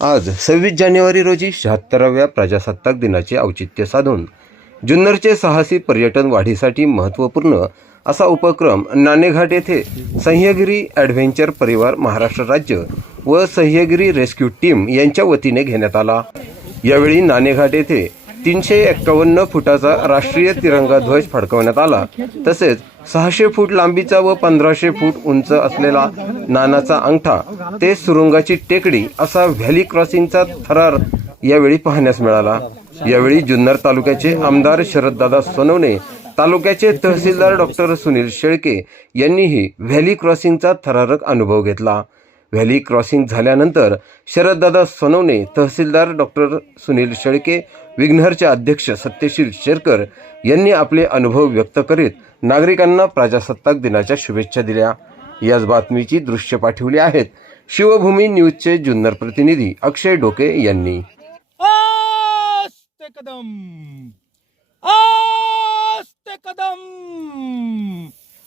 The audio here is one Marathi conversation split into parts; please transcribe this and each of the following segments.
आज सव्वीस जानेवारी रोजी शहात्तराव्या प्रजासत्ताक दिनाचे औचित्य साधून जुन्नरचे साहसी पर्यटन वाढीसाठी महत्त्वपूर्ण असा उपक्रम नाणेघाट येथे सह्यागिरी ॲडव्हेंचर परिवार महाराष्ट्र राज्य व सह्यागिरी रेस्क्यू टीम यांच्या वतीने घेण्यात आला. यावेळी नाणेघाट येथे तीनशे एक्कावन्न फुटाचा राष्ट्रीय तिरंगा ध्वज फडकवण्यात आला. तसेच सहाशे फूट लांबीचा व पंधराशे फूट उंच असलेला नानाचा अंगठा ते सुरुंगाची टेकडी असा व्हॅली क्रॉसिंगचा थरार यावेळी पाहण्यास मिळाला. यावेळी जुन्नर तालुक्याचे आमदार शरददादा सोनवणे तालुक्याचे तहसीलदार डॉक्टर सुनील शेळके यांनीही व्हॅली क्रॉसिंगचा थरारक अनुभव घेतला. व्हॅली क्रॉसिंग झाल्यानंतर शरददादा सोनवणे तहसीलदार डॉक्टर सुनील शेळके विघ्नरचे अध्यक्ष सत्यशील शेरकर यांनी आपले अनुभव व्यक्त करीत नागरिकांना प्रजासत्ताक दिनाच्या शुभेच्छा दिल्या. याच बातमीची दृश्य पाठवली आहेत शिवभूमी न्यूजचे जुन्नर प्रतिनिधी अक्षय डोके यांनी. कदम! कदम!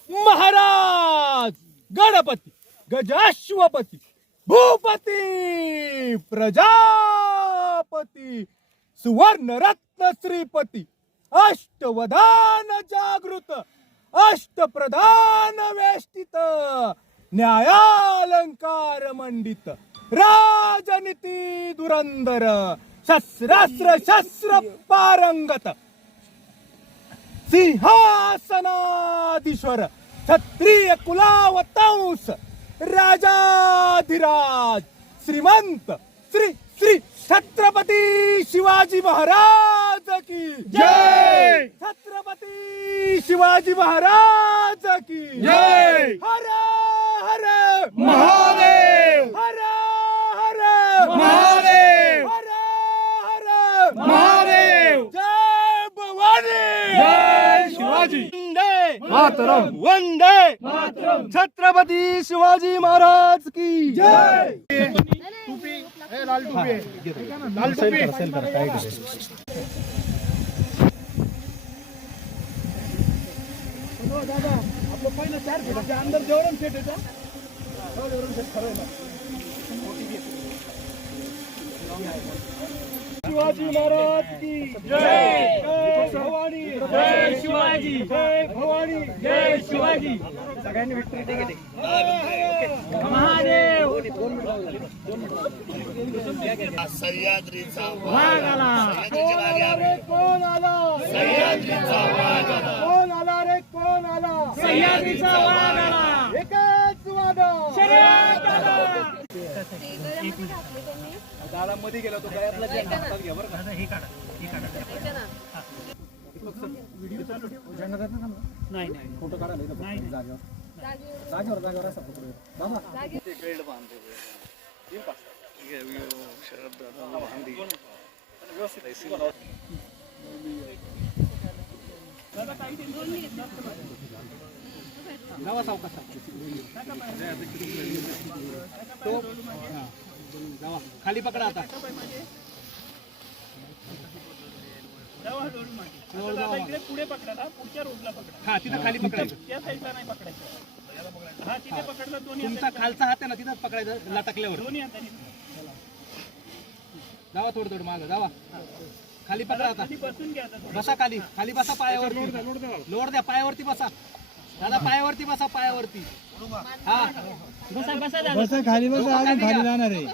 महाराज गणपती! गजाश्वपती भूपती प्रजापती सुवर्णरत्न श्रीपती अष्टवधान जागृत अष्टप्रधान वेष्टित न्यायालंकार मंडित राजनीती दुरंदर शस्त्रास्त्र शस्त्र पारंगत सिंहासनाधीश्वर क्षत्रिय कुलावतंस राजाधिराज श्रीमंत श्री श्री छत्रपती शिवाजी महाराज की जय! छत्रपती शिवाजी महाराज की जय! हर हर महादेव! हर हर महादेव हर हर महादेव जय भवानी जय शिवाजी वंदे मातरम। वंदे मातरम। छत्रपती शिवाजी महाराज की जय। लाल टोपी लाल टोपी दादा आपलं पहिलं चार फुटाच्या अंदर जेवढं सेट येतं तेवढं सेट ठरवलं शिवाजी महाराज की जय. जय भवानी. जय शिवाजी. जय भवानी. जय शिवाजी. सगळ्यांनी विक्ट्री टिकेट महादेव. सह्याद्रीचा वाघ आला. कोण आला रे कोण आला? सह्याद्रीचा वाघ आला. कोण आला रे कोण आला? सह्याद्रीचा वाघ आला. एकच शर्यत आला दादा मध्ये गेला तो गळ्यातला जे हातात घ्या बरं का हे काढा हे काढा नाही नाही फोटो काढायला इथं फक्त जागेवर जागेवर जागेवर असा फोटो बाबा गावा सावकाश तो हा, खाली पकडा आता. जवळ जावा. पुढे पकडा ना पुढच्या रोडला पकडा. हा तिथं खाली पकडायचं त्या साईडला नाही पकडायचं. हा तिथे पकडलं दोन्ही तुमचा खालचा हात आहे ना तिथंच पकडायचं लटकल्यावर. दोन्ही हाताने. जावा थोडं थोडं मागं जावा. खाली पकडा आता बसून घ्या बसा खाली. खाली बसा पायावरती. लोड द्या पायावरती बसा. दादा पायावरती बसा पायावरती. बसा बसा बसा खाली बसा अजून खाली जाणार आहे.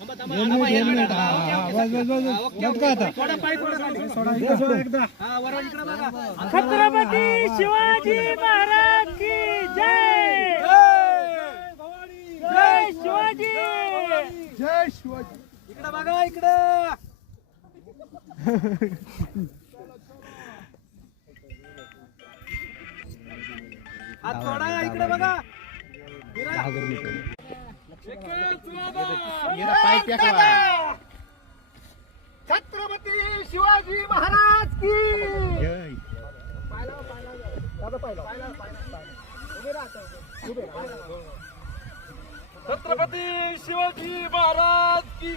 हा, हा, बस बस बस हा, आता. हा छत्रपती शिवाजी महाराज की जय! जय शिवाजी जय शिवाजी! इकडे बघा इकडं. इकडे बघा. छत्रपती शिवाजी महाराज की. छत्रपती शिवाजी महाराज की.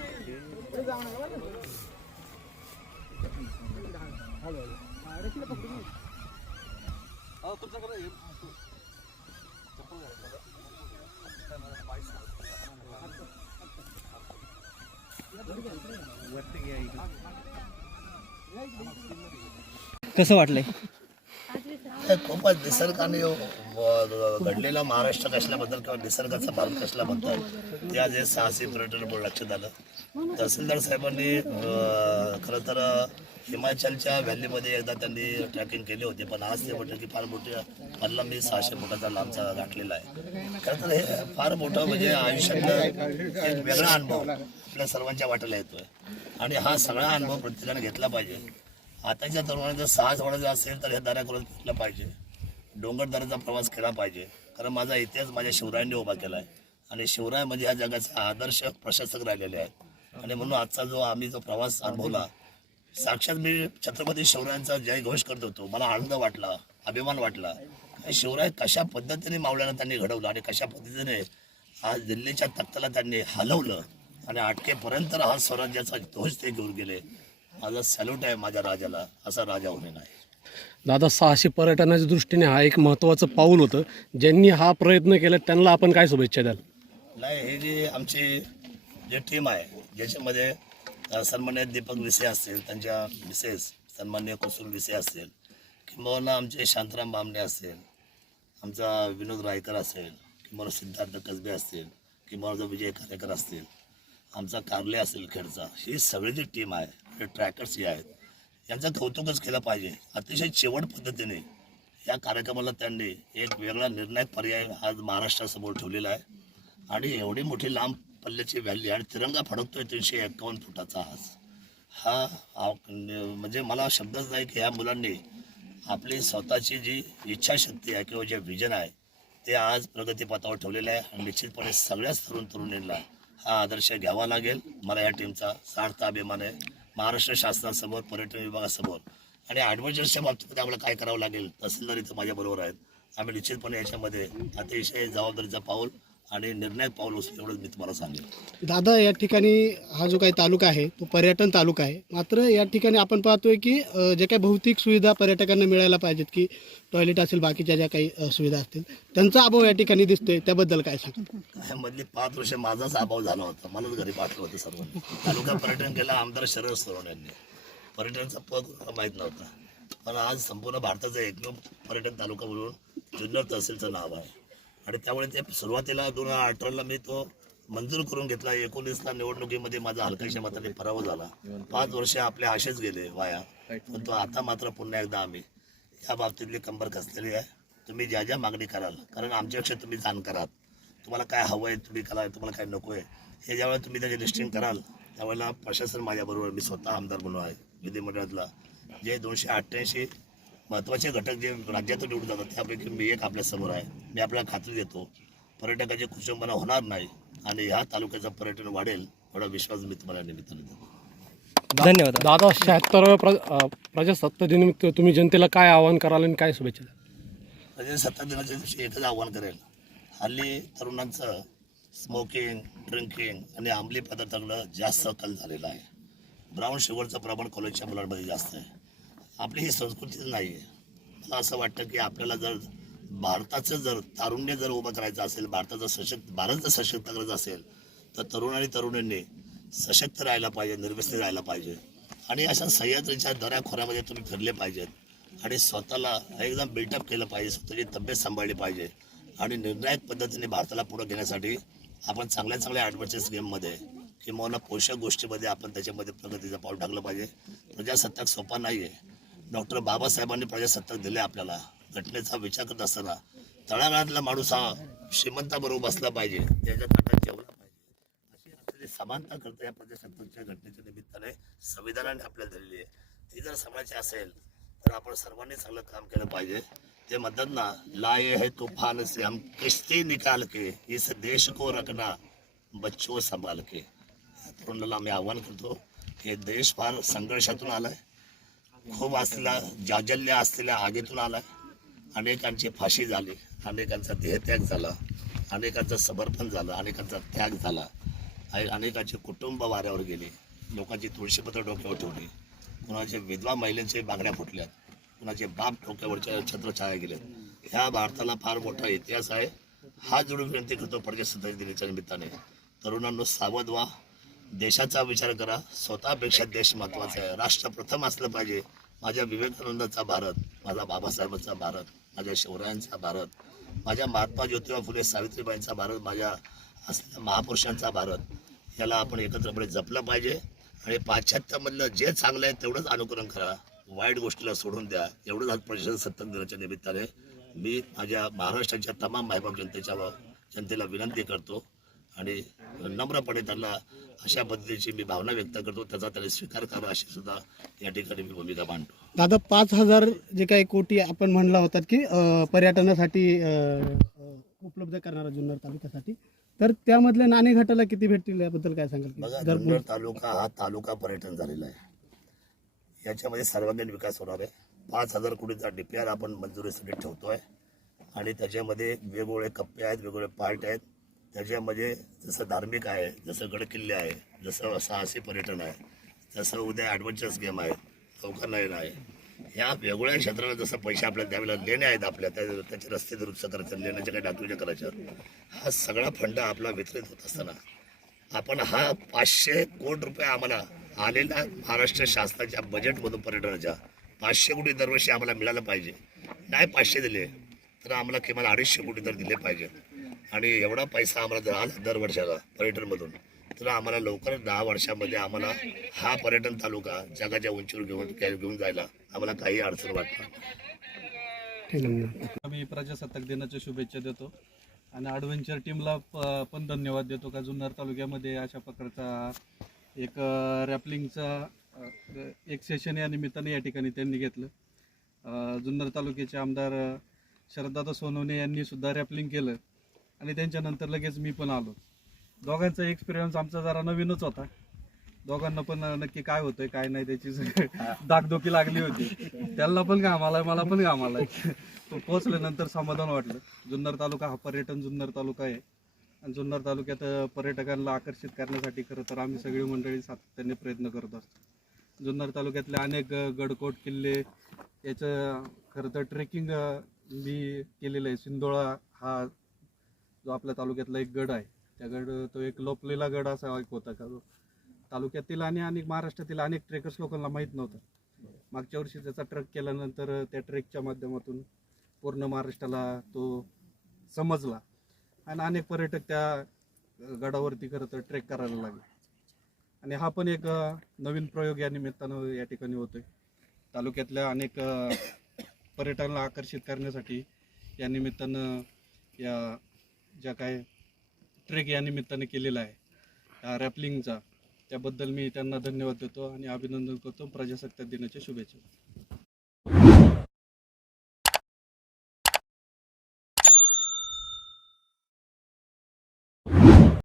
कसं वाटलंय? खूपच निसर्गाने घडलेला महाराष्ट्र कसल्याबद्दल किंवा निसर्गाचा भारत कसल्याबद्दल ते आज साहसी पर्यटन बोर्ड लक्षात आलं तहसीलदार साहेबांनी अं, खरं तर हिमाचलच्या व्हॅलीमध्ये एकदा त्यांनी ट्रॅकिंग केली होती पण आज ते म्हटलं की फार मोठ्या पल्ला मी सहाशे फुटाचा लांबचा गाठलेला आहे. खरं तर हे फार मोठं म्हणजे आयुष्यातलं एक वेगळा अनुभव आपल्या सर्वांच्या वाटेला येतोय. आणि हा सगळा अनुभव प्रत्येकाने घेतला पाहिजे. आताच्या तरुणाने जर साहस वाढायचं असेल तर हे दऱ्या करून घेतलं पाहिजे. डोंगरदऱ्याचा प्रवास केला पाहिजे. कारण माझा इतिहास माझ्या शिवरायांनी उभा केला आहे आणि शिवराय म्हणजे ह्या जगाचे आदर्श प्रशासक राहिलेले आहेत. आणि म्हणून आजचा जो आम्ही जो प्रवास अनुभवला साक्षात मी छत्रपती शिवरायांचा जय घोष करत होतो. मला आनंद वाटला अभिमान वाटला. शिवराय कशा पद्धतीने मावळ्यानं त्यांनी घडवलं आणि कशा पद्धतीने आज दिल्लीच्या तख्ताला त्यांनी हलवलं आणि अटकेपर्यंत हा स्वराज्याचा ध्वज ते घेऊन गेले. माझा सॅल्यूट आहे माझ्या राजाला असा राजा होणे नाही. दादा साहसी पर्यटनाच्या दृष्टीने हा एक महत्त्वाचं पाऊल होतं. ज्यांनी हा प्रयत्न केला त्यांना आपण काय शुभेच्छा द्याल? नाही हे जी आमची जी टीम आहे ज्याच्यामध्ये सन्मान्य दीपक विसे असतील त्यांच्या मिसेस सन्मान्य कुसुम विसे असतील किंबहुना आमचे शांताराम बामणे असेल आमचा विनोद रायकर असेल किंवा सिद्धार्थ कसबे असतील किंवा विजय खारेकर असतील आमचा कारले असेल खेडचा ही सगळी जी टीम आहे हे ट्रॅकर्स जे आहेत यांचं कौतुकच केलं पाहिजे. अतिशय शेवट पद्धतीने या कार्यक्रमाला त्यांनी एक वेगळा निर्णायक पर्याय आज महाराष्ट्रासमोर ठेवलेला आहे. आणि एवढी मोठी लांब पल्ल्याची व्हॅली आणि तिरंगा फडकतोय तीनशे एक्कावन्न फुटाचा आज. हा म्हणजे मला शब्दच नाही की ह्या मुलांनी आपली स्वतःची जी इच्छाशक्ती आहे किंवा जे विजन आहे ते आज प्रगतीपथावर ठेवलेलं आहे आणि निश्चितपणे सगळ्याच तरुण तरुणींना हा आदर्श घ्यावा लागेल. मला या टीमचा सार्थ अभिमान आहे. महाराष्ट्र शासनासमोर पर्यटन विभागासमोर आणि ॲडव्हेंचरच्या बाबतीत आम्हाला काय करावं लागेल तहसीलदार इथं माझ्याबरोबर आहेत. आम्ही निश्चितपणे याच्यामध्ये अतिशय जबाबदारीचा पाऊल आणि निर्णायक पाऊल उचलू एवढंच मी तुम्हाला सांगेन. दादा या ठिकाणी हा जो काही तालुका आहे तो पर्यटन तालुका आहे. मात्र या ठिकाणी आपण पाहतोय की अ, जे काही भौतिक सुविधा पर्यटकांना मिळायला पाहिजेत की टॉयलेट असेल बाकीच्या ज्या काही अ, सुविधा असतील त्यांचा अभाव या ठिकाणी दिसतोय. त्याबद्दल काय सांगा मधली पाच वर्ष माझाच अभाव झाला होता. मलाच घरी पाठवलं होतं सर्वांनी. तालुका पर्यटन केला आमदार शरद सोनवणे यांनी. पर्यटनचा पद माहीत नव्हता. पण आज संपूर्ण भारताचा एकमेव पर्यटन तालुका म्हणून जुन्नर तहसीलचं नाव आहे. आणि त्यामुळे ते सुरुवातीला दोन हजार अठराला मी तो मंजूर करून घेतला. एकोणीसला निवडणुकीमध्ये माझा हलकाशा मताने पराभव झाला. पाच वर्ष आपले आशेच गेले वाया. पण तो आता मात्र पुन्हा एकदा आम्ही या बाबतीतली कंबर कसलेली आहे. तुम्ही ज्या ज्या मागणी कराल. कारण आमच्यापेक्षा तुम्ही जाणकार आहात तुम्हाला काय हवं आहे तुम्ही करा. तुम्हाला काय नको आहे हे ज्यावेळेला तुम्ही त्याचे लिस्टिंग कराल त्यावेळेला प्रशासन माझ्याबरोबर मी स्वतः आमदार म्हणून आहे. विधिमंडळातला. जे दोनशे अठ्ठ्याऐंशी महत्त्वाचे घटक जे राज्यातून निवडून जातात त्यापैकी मी एक आपल्यासमोर आहे. मी आपल्याला खात्री देतो पर्यटकाची कुचंबना होणार नाही आणि ह्या तालुक्याचं पर्यटन वाढेल एवढा विश्वास मी तुम्हाला निमित्ताने देतो. धन्यवाद. दादा शहात्तराव्या प्र प्रजासत्ताक दिनानिमित्त तुम्ही जनतेला काय आवाहन कराल आणि काय शुभेच्छा द्याल? सत्ता दिनाच्या दिवशी एकच आव्हान करेल. हल्ली तरुणांचं स्मोकिंग ड्रिंकिंग आणि अंमली पदार्थाकडं जास्त कल झालेला आहे. ब्राऊन शुगरचं प्रमाण कॉलेजच्या मुलांमध्ये जास्त आहे. आपली ही संस्कृतीच नाही आहे मला असं वाटतं की आपल्याला जर भारताचं जर तारुण्य जर उभं करायचं असेल भारताचं सशक्त भारत जर सशक्त करायचं असेल तर तरुण आणि तरुणींनी सशक्त राहायला पाहिजे निर्व्यसनी राहायला पाहिजे. आणि अशा सह्याद्रीच्या दऱ्याखोऱ्यामध्ये तुम्ही फिरले पाहिजेत. आणि स्वतःला एकदम बिल्टअप केलं पाहिजे स्वतःची तब्येत सांभाळली पाहिजे. आणि निर्णायक पद्धतीने भारताला पुढे घेण्यासाठी आपण चांगल्या चांगल्या ॲडव्हेंचर्स गेममध्ये किंवा पोषक गोष्टीमध्ये आपण त्याच्यामध्ये प्रगतीचं पाऊल टाकलं पाहिजे. प्रजासत्ताक सोपा नाही आहे डॉक्टर बाबासाहेबांनी प्रजासत्ताक दिले आपल्याला. घटनेचा विचार करत असताना तळागाळातला माणूस हा श्रीमंताबरोबर बसला पाहिजे. त्याच्या ताटात जेवला पाहिजे. अशी असलेली समानता करता या प्रजासत्ताकच्या घटनेच्या निमित्ताने संविधानाने आपल्याला दिलेली आहे. ती जर समाजाची असेल तर आपण सर्वांनी चांगलं काम केलं पाहिजे. ते म्हणतात ना लाए है तूफान से हम किश्ती निकाल के इस देश को रखना बच्चों संभाल के. तरुणाला आम्ही आव्हान करतो हे देश फार संघर्षातून आलाय. खूप असलेला जाजल्य असलेल्या आगीतून आलाय. अनेकांची फाशी झाली अनेकांचा देहत्याग झाला अनेकांचं समर्पण झालं अनेकांचा त्याग झाला. अनेकांचे कुटुंब वाऱ्यावर गेले. लोकांची तुळशीपत्र डोक्यावर ठेवली. कुणाचे विधवा महिलांचे बांगड्या फुटल्यात. कुणाचे बाप डोक्यावरच्या छत्रछाया गेल्यात ह्या भारताला फार मोठा इतिहास आहे. हा जोडून विनंती करतो प्रजासत्ताक दिनाच्या निमित्ताने. तरुणांनो सावध व्हा. देशाचा विचार करा. स्वतःपेक्षा देश महत्त्वाचा आहे. राष्ट्र प्रथम असलं पाहिजे. माझ्या विवेकानंदाचा भारत माझा बाबासाहेबांचा भारत माझ्या शिवरायांचा भारत माझ्या महात्मा ज्योतिबा फुले सावित्रीबाईंचा भारत माझ्या असलेल्या महापुरुषांचा भारत. याला आपण एकत्रपणे जपलं पाहिजे आणि पाश्चात्यामधलं जे चांगलं आहे तेवढंच अनुकरण करा. वाईट गोष्टीला सोडून द्या. एवढंच आज प्रजासत्ताक दिनाच्या निमित्ताने मी माझ्या महाराष्ट्राच्या तमाम मायबाप जनतेच्या जनतेला विनंती करतो. आणि नम्रपणे त्यांना अशा पद्धतीची मी भावना व्यक्त करतो. त्याचा त्यांनी स्वीकार करा अशी सुद्धा या ठिकाणी मी भूमिका मांडतो. दादा पाच हजार जे काही कोटी आपण म्हणला होतात की पर्यटनासाठी उपलब्ध करणारा जुन्नर तालुक्यासाठी. तर त्यामधल्या नाणे घाटाला किती भेटतील याबद्दल काय सांगाल? बघा जुन्नर तालुका हा तालुका पर्यटन झालेला आहे. याच्यामध्ये सर्वांगीण विकास होणार आहे. पाच हजार कोटीचा डीपीआर आपण मंजुरीसाठी ठेवतोय. आणि त्याच्यामध्ये वेगवेगळे कप्पे आहेत वेगवेगळे पार्ट आहेत. त्याच्यामध्ये जसं धार्मिक आहे जसं गडकिल्ले आहे जसं साहसी पर्यटन आहे जसं उद्या ॲडव्हेंचर्स गेम आहे नौकानयन आहे ह्या वेगवेगळ्या क्षेत्राला जसं पैसे आपल्याला द्यावेला लेणे आहेत आपल्या त्या त्याचे रस्ते दुरुस्त करायचे लेण्याच्या काही डाकूच्या करायच्या हा सगळा फंड आपला वितरित होत असताना आपण हा पाचशे कोटी रुपये आम्हाला आलेला महाराष्ट्र शासनाच्या बजेटमधून पर्यटनाच्या पाचशे कोटी दरवर्षी आम्हाला मिळालं पाहिजे. नाही पाचशे दिले तर आम्हाला किमान अडीचशे कोटी तर दिले पाहिजेत. आणि एवढा पैसा आम्हाला जर आला दरवर्षाला पर्यटनमधून. तर आम्हाला लवकरच दहा वर्षामध्ये आम्हाला हा पर्यटन तालुका जगाच्या उंचीवर घेऊन घेऊन जायला आम्हाला काही अडचण वाटणार मी प्रजासत्ताक दिनाच्या शुभेच्छा देतो आणि ॲडव्हेंचर टीमला पण धन्यवाद देतो का जुन्नर तालुक्यामध्ये अशा प्रकारचा एक रॅपलिंगचा एक सेशन या निमित्ताने या ठिकाणी त्यांनी घेतलं. जुन्नर तालुक्याचे आमदार अ, सोनवणे यांनी सुद्धा रॅपलिंग केलं. आणि त्यांच्यानंतर लगेच मी पण आलो. दोघांचा एक्सपिरियन्स आमचा जरा नवीनच होता. दोघांना पण नक्की काय होतंय काय नाही त्याची दागदोकी लागली होती. त्यांना पण कामाला आहे मला पण कामाला आहे तो पोहोचल्यानंतर समाधान वाटलं. जुन्नर तालुका हा पर्यटन जुन्नर तालुका आहे. आणि जुन्नर तालुक्यात पर्यटकांना आकर्षित करण्यासाठी खरं तर आम्ही सगळी मंडळी सातत्याने प्रयत्न करत असतो. जुन्नर तालुक्यातले अनेक गडकोट किल्ले याचं खरं तर ट्रेकिंग मी केलेलं आहे. सिंदोळा हा जो आपल्या तालुक्यातला एक गड आहे. त्या गड तो एक लोपलेला गड असा एक होता का तालुक्यातील आणि अनेक महाराष्ट्रातील अनेक ट्रेकर्स लोकांना माहीत नव्हतं. मागच्या वर्षी त्याचा ट्रेक केल्यानंतर त्या ट्रेकच्या माध्यमातून पूर्ण महाराष्ट्राला तो समजला. आणि अनेक पर्यटक त्या गडावरती खरं तर ट्रेक करायला लागले. आणि हा पण एक नवीन प्रयोग या निमित्तानं या ठिकाणी होतोय. तालुक्यातल्या अनेक पर्यटनाला आकर्षित करण्यासाठी या निमित्तानं या ज्या काय ट्रेक या निमित्ताने केलेला आहे या रॅपलिंगचा त्याबद्दल मी त्यांना धन्यवाद देतो आणि अभिनंदन करतो. प्रजासत्ताक दिनाच्या शुभेच्छा.